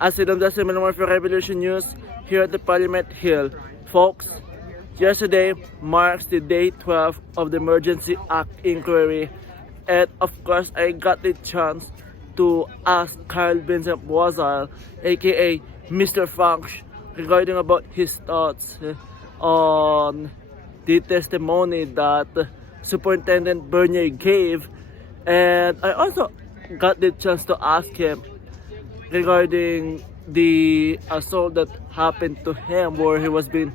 As it on the Similar for Revolution News here at the Parliament Hill. Folks, yesterday marks the day 12 of the Emergency Act inquiry, and of course I got the chance to ask Kyle Vincent Boisselle, aka Mr. Funks, regarding about his thoughts on the testimony that Superintendent Bernier gave, and I also got the chance to ask him regarding the assault that happened to him, where he was being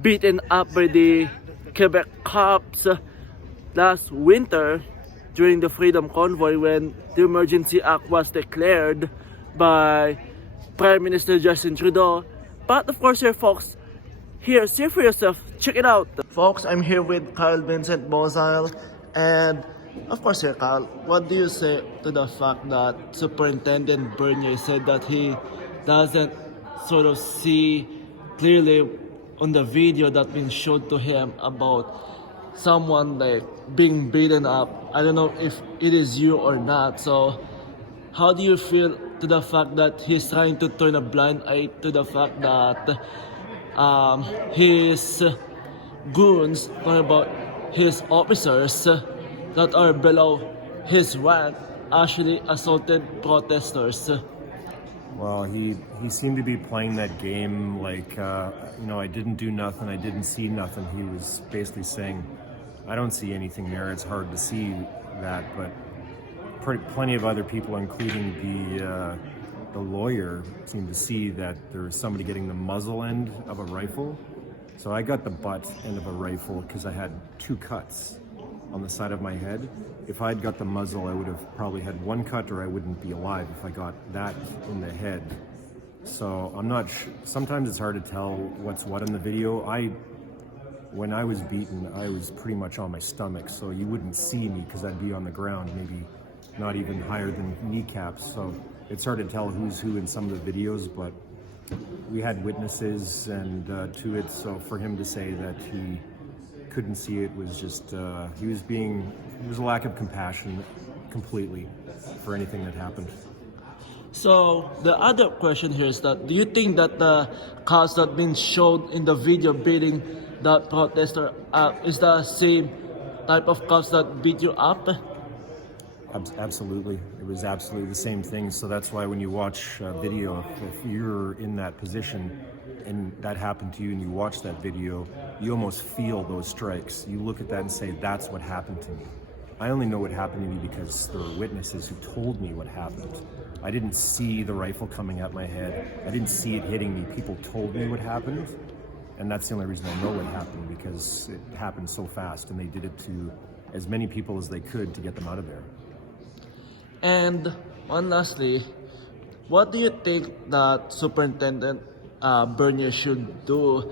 beaten up by the Quebec cops last winter during the Freedom Convoy when the Emergency Act was declared by Prime Minister Justin Trudeau. But of course here folks, here, see for yourself, check it out. Folks, I'm here with Kyle Vincent Boisselle, and of course here Kyle, what do you say to the fact that Superintendent Bernier said that he doesn't sort of see clearly on the video that been showed to him about someone like being beaten up? I don't know if it is you or not, so how do you feel to the fact that he's trying to turn a blind eye to the fact that his goons, talking about his officers that are below his rank, actually assaulted protesters? Well, he seemed to be playing that game like, I didn't do nothing, I didn't see nothing. He was basically saying, I don't see anything there, it's hard to see that, but plenty of other people, including the lawyer, seemed to see that there was somebody getting the muzzle end of a rifle. So I got the butt end of a rifle because I had 2 cuts on the side of my head. If I'd got the muzzle, I would have probably had 1 cut, or I wouldn't be alive if I got that in the head. So I'm not sometimes it's hard to tell what's what in the video. When I was beaten, I was pretty much on my stomach, so you wouldn't see me because I'd be on the ground, maybe not even higher than kneecaps. So it's hard to tell who's who in some of the videos, but we had witnesses and to it, so for him to say that he couldn't see it was just, it was a lack of compassion completely for anything that happened. So the other question here is that, do you think that the cops that been shown in the video beating that protester up is the same type of cops that beat you up? Absolutely. It was absolutely the same thing. So that's why when you watch a video, if you're in that position and that happened to you and you watch that video, you almost feel those strikes. You look at that and say, that's what happened to me. I only know what happened to me because there were witnesses who told me what happened. I didn't see the rifle coming at my head. I didn't see it hitting me. People told me what happened. And that's the only reason I know what happened, because it happened so fast and they did it to as many people as they could to get them out of there. And one lastly, what do you think that Superintendent Bernier should do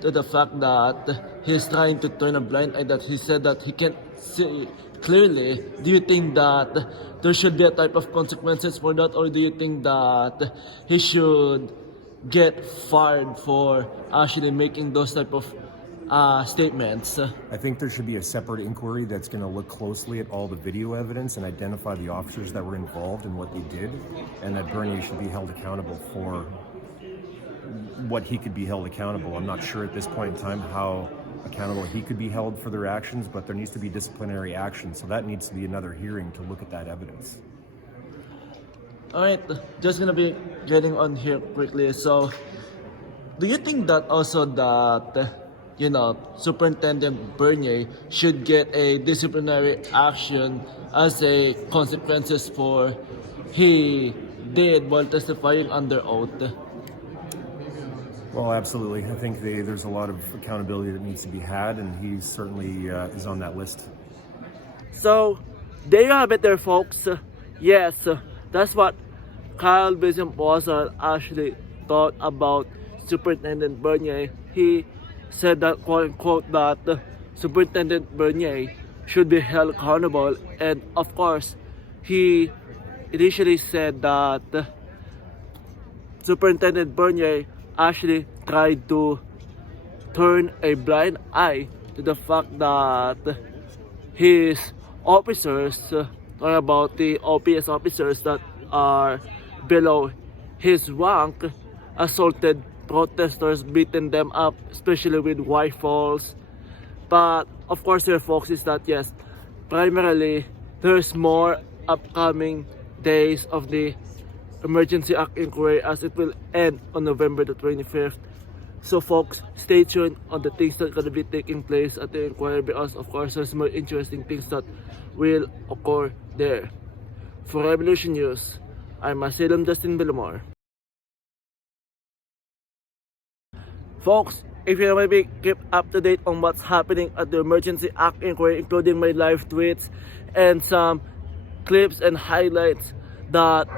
to the fact that he's trying to turn a blind eye, that he said that he can't see clearly? Do you think that there should be a type of consequences for that, or do you think that he should get fired for actually making those type of statements? I think there should be a separate inquiry that's going to look closely at all the video evidence and identify the officers that were involved and what they did, and that Bernier should be held accountable for what he could be held accountable. I'm not sure at this point in time how accountable he could be held for their actions, but there needs to be disciplinary action, so that needs to be another hearing to look at that evidence. Alright, just gonna be getting on here quickly. So, do you think that also that, Superintendent Bernier should get a disciplinary action as a consequences for he did while testifying under oath? Well, absolutely. I think there's a lot of accountability that needs to be had, and he certainly is on that list. So, there you have it there, folks. Yes, that's what Kyle Vincent Boisselle actually thought about Superintendent Bernier. He said that, quote-unquote, that Superintendent Bernier should be held accountable, and of course, he initially said that Superintendent Bernier actually tried to turn a blind eye to the fact that his officers, talking about the OPS officers that are below his rank assaulted protesters, beaten them up, especially with rifles. But of course here folks is that yes, primarily there's more upcoming days of the Emergency Act inquiry as it will end on November the 25th. So folks, stay tuned on the things that are going to be taking place at the inquiry because of course there's more interesting things that will occur there. For Revolution News, I'm Asylum Justin Villamor. Folks, if you want to be kept up to date on what's happening at the Emergency Act inquiry, including my live tweets and some clips and highlights that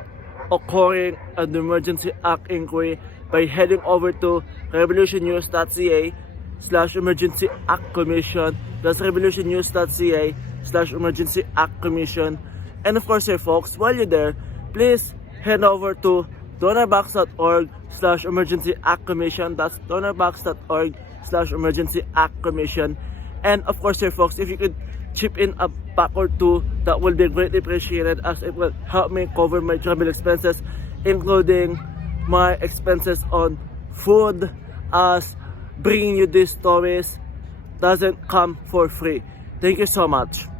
occurring at the Emergency Act inquiry, by heading over to revolutionnews.ca/emergency act commission. That's revolutionnews.ca/emergency act commission. And of course here folks, while you're there, please head over to donorbox.org/emergency act commission. That's donorbox.org/emergency act commission. And of course here folks, if you could chip in a buck or two, that will be greatly appreciated as it will help me cover my travel expenses, including my expenses on food, as bringing you these stories doesn't come for free. Thank you so much.